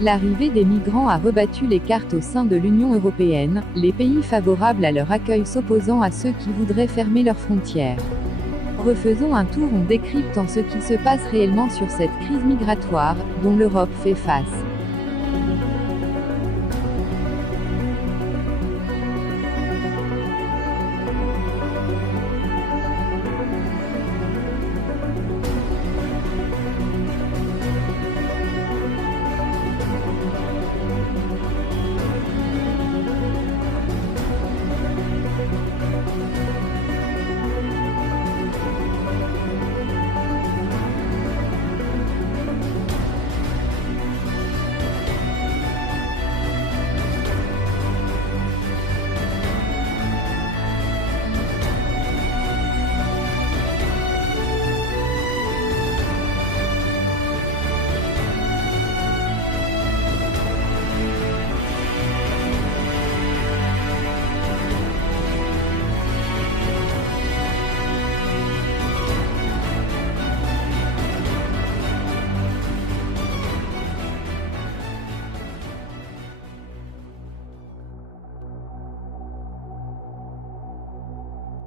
L'arrivée des migrants a rebattu les cartes au sein de l'Union européenne, les pays favorables à leur accueil s'opposant à ceux qui voudraient fermer leurs frontières. Refaisons un tour, on décrypte en ce qui se passe réellement sur cette crise migratoire, dont l'Europe fait face.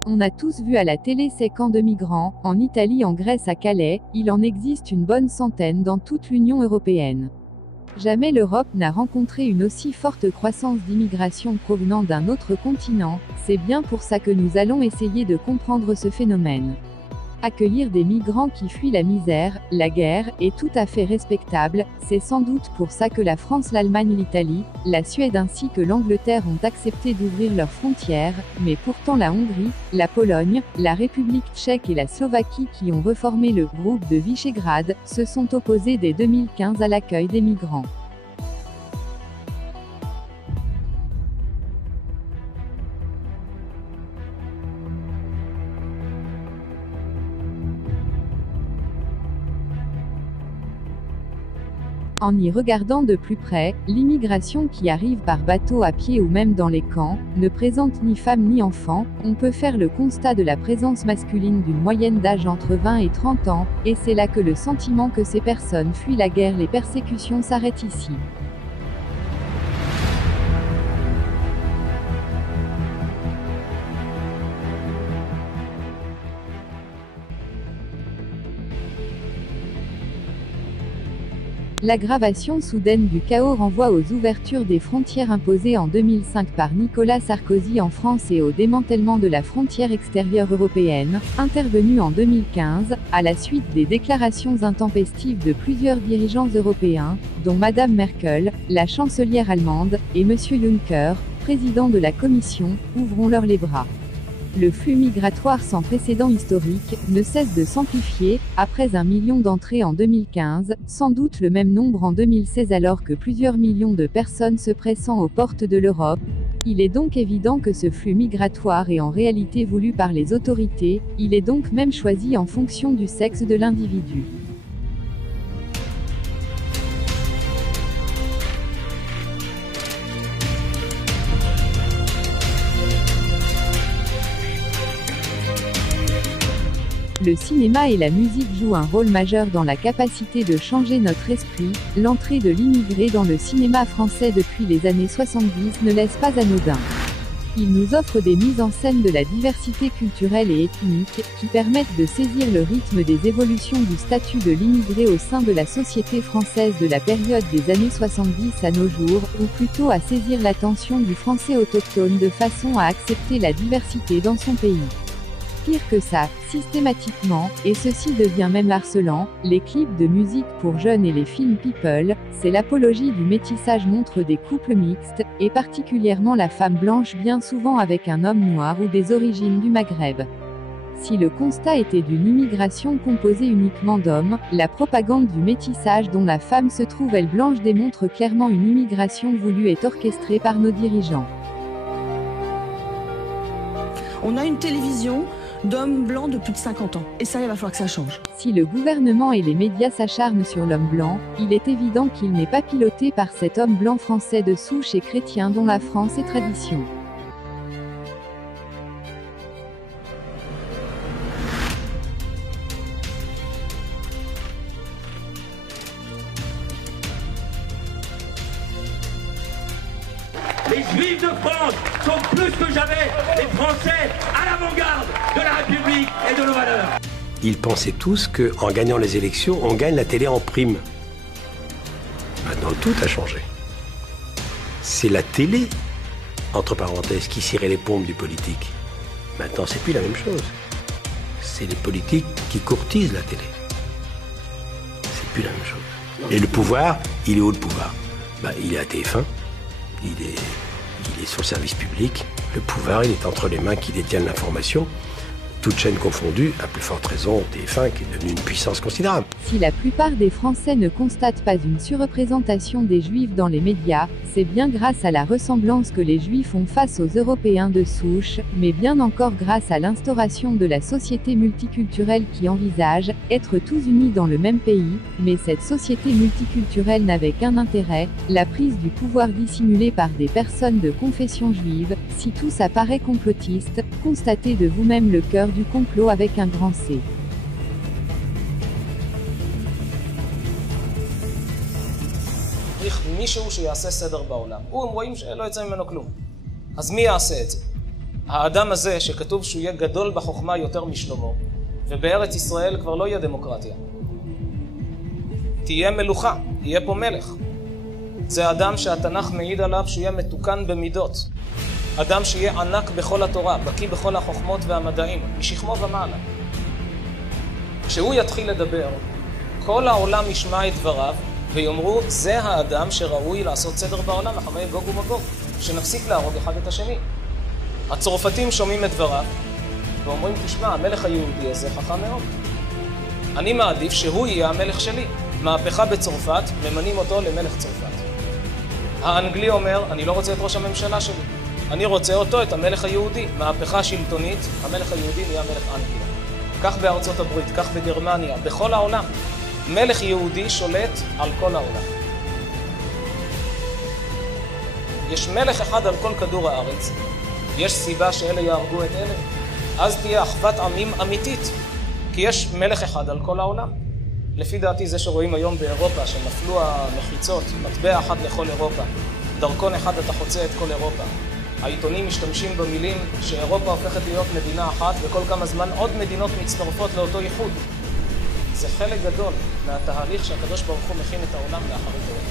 On a tous vu à la télé ces camps de migrants, en Italie, en Grèce, à Calais, il en existe une bonne centaine dans toute l'Union européenne. Jamais l'Europe n'a rencontré une aussi forte croissance d'immigration provenant d'un autre continent, c'est bien pour ça que nous allons essayer de comprendre ce phénomène. Accueillir des migrants qui fuient la misère, la guerre, est tout à fait respectable, c'est sans doute pour ça que la France, l'Allemagne, l'Italie, la Suède ainsi que l'Angleterre ont accepté d'ouvrir leurs frontières, mais pourtant la Hongrie, la Pologne, la République tchèque et la Slovaquie qui ont reformé le groupe de Visegrad, se sont opposés dès 2015 à l'accueil des migrants. En y regardant de plus près, l'immigration qui arrive par bateau, à pied ou même dans les camps, ne présente ni femmes ni enfants, on peut faire le constat de la présence masculine d'une moyenne d'âge entre 20 et 30 ans, et c'est là que le sentiment que ces personnes fuient la guerre, les persécutions s'arrête ici. L'aggravation soudaine du chaos renvoie aux ouvertures des frontières imposées en 2005 par Nicolas Sarkozy en France et au démantèlement de la frontière extérieure européenne, intervenu en 2015, à la suite des déclarations intempestives de plusieurs dirigeants européens, dont Madame Merkel, la chancelière allemande, et Monsieur Juncker, président de la Commission, ouvrons-leur les bras. Le flux migratoire sans précédent historique ne cesse de s'amplifier, après 1 million d'entrées en 2015, sans doute le même nombre en 2016 alors que plusieurs millions de personnes se pressant aux portes de l'Europe. Il est donc évident que ce flux migratoire est en réalité voulu par les autorités, il est donc même choisi en fonction du sexe de l'individu. Le cinéma et la musique jouent un rôle majeur dans la capacité de changer notre esprit. L'entrée de l'immigré dans le cinéma français depuis les années 70 ne laisse pas anodin. Il nous offre des mises en scène de la diversité culturelle et ethnique, qui permettent de saisir le rythme des évolutions du statut de l'immigré au sein de la société française de la période des années 70 à nos jours, ou plutôt à saisir l'attention du français autochtone de façon à accepter la diversité dans son pays. Pire que ça, systématiquement, et ceci devient même harcelant, les clips de musique pour jeunes et les films people, c'est l'apologie du métissage montrent des couples mixtes, et particulièrement la femme blanche bien souvent avec un homme noir ou des origines du Maghreb. Si le constat était d'une immigration composée uniquement d'hommes, la propagande du métissage dont la femme se trouve elle blanche démontre clairement une immigration voulue et orchestrée par nos dirigeants. On a une télévision d'hommes blancs de plus de 50 ans. Et ça, il va falloir que ça change. Si le gouvernement et les médias s'acharnent sur l'homme blanc, il est évident qu'il n'est pas piloté par cet homme blanc français de souche et chrétien dont la France est tradition. Les Juifs de France sont plus que jamais les Français à l'avant-garde de la République et de nos valeurs. Ils pensaient tous qu'en gagnant les élections, on gagne la télé en prime. Maintenant, tout a changé. C'est la télé, entre parenthèses, qui cirait les pompes du politique. Maintenant, c'est plus la même chose. C'est les politiques qui courtisent la télé. C'est plus la même chose. Et le pouvoir, il est où le pouvoir? Il est à TF1, il est sur le service public. Le pouvoir, il est entre les mains qui détiennent l'information. Toutes chaînes confondues, à plus forte raison TF1 qui est devenu une puissance considérable. Si la plupart des Français ne constatent pas une surreprésentation des Juifs dans les médias, c'est bien grâce à la ressemblance que les Juifs ont face aux Européens de souche, mais bien encore grâce à l'instauration de la société multiculturelle qui envisage être tous unis dans le même pays, mais cette société multiculturelle n'avait qu'un intérêt, la prise du pouvoir dissimulée par des personnes de confession juive. Si tout ça paraît complotiste, constatez de vous-même le cœur du complot avec un grand C. צריך מישהו שיעשה סדר בעולם. הם רואים שלא יצא ממנו כלום. אז מי יעשה את זה? האדם הזה שכתוב שהוא יהיה גדול בחוכמה יותר משלמה, ובארץ ישראל כבר לא יהיה דמוקרטיה. תהיה מלוכה, יהיה פה מלך. זה אדם שהתנ"ך מעיד עליו שהוא יהיה מתוקן במידות. אדם שיהיה ענק בכל התורה, בקיא בכל החוכמות והמדעים, משכמו ומעלה. כשהוא יתחיל לדבר, כל העולם ישמע את דבריו, ויאמרו, זה האדם שראוי לעשות סדר בעולם אחרי גוג ומגוג, שנפסיק להרוג אחד את השני. הצרפתים שומעים את דבריו, ואומרים, תשמע, המלך היהודי הזה חכם מאוד. אני מעדיף שהוא יהיה המלך שלי. מהפכה בצרפת, ממנים אותו למלך צרפת. האנגלי אומר, אני לא רוצה את ראש הממשלה שלי. אני רוצה אותו, את המלך היהודי. מהפכה שלטונית, המלך היהודי נהיה מלך אנגליה. כך בארצות הברית, כך בגרמניה, בכל העולם. מלך יהודי שולט על כל העולם. יש מלך אחד על כל כדור הארץ. יש סיבה שאלה יהרגו את אלה. אז תהיה אחוות עמים אמיתית. כי יש מלך אחד על כל העולם. לפי דעתי זה שרואים היום באירופה, שנפלו המחיצות, מטבע אחד לכל אירופה. דרכון אחד אתה חוצה את כל אירופה. העיתונים משתמשים במילים שאירופה הופכת להיות מדינה אחת, וכל כמה זמן עוד מדינות מצטרפות לאותו ייחוד. זה חלק גדול מהתהליך שהקדוש ברוך הוא מכין את העולם לאחרית היום.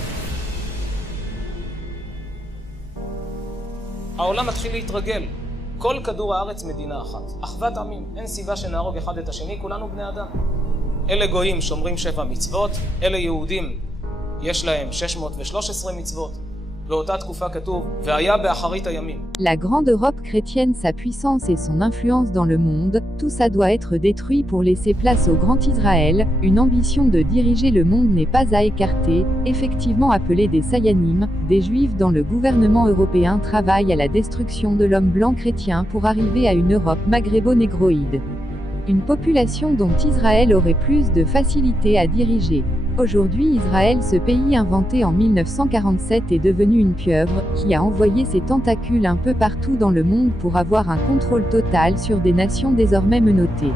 העולם מתחיל להתרגל. כל כדור הארץ מדינה אחת. אחוות עמים. אין סיבה שנהרוג אחד את השני, כולנו בני אדם. אלה גויים שומרים 7 מצוות, אלה יהודים יש להם 613 מצוות. באותה תקופה כתוב, והיה באחרית הימים. La grande Europe chrétienne, sa puissance et son influence dans le monde, tout ça doit être détruit pour laisser place au grand Israël. Une ambition de diriger le monde n'est pas à écarter. Effectivement appelés des Sayanim, des Juifs dans le gouvernement européen travaillent à la destruction de l'homme blanc chrétien pour arriver à une Europe maghrebo-négroïde. Une population dont Israël aurait plus de facilité à diriger. Aujourd'hui, Israël, ce pays inventé en 1947, est devenu une pieuvre qui a envoyé ses tentacules un peu partout dans le monde pour avoir un contrôle total sur des nations désormais menottées.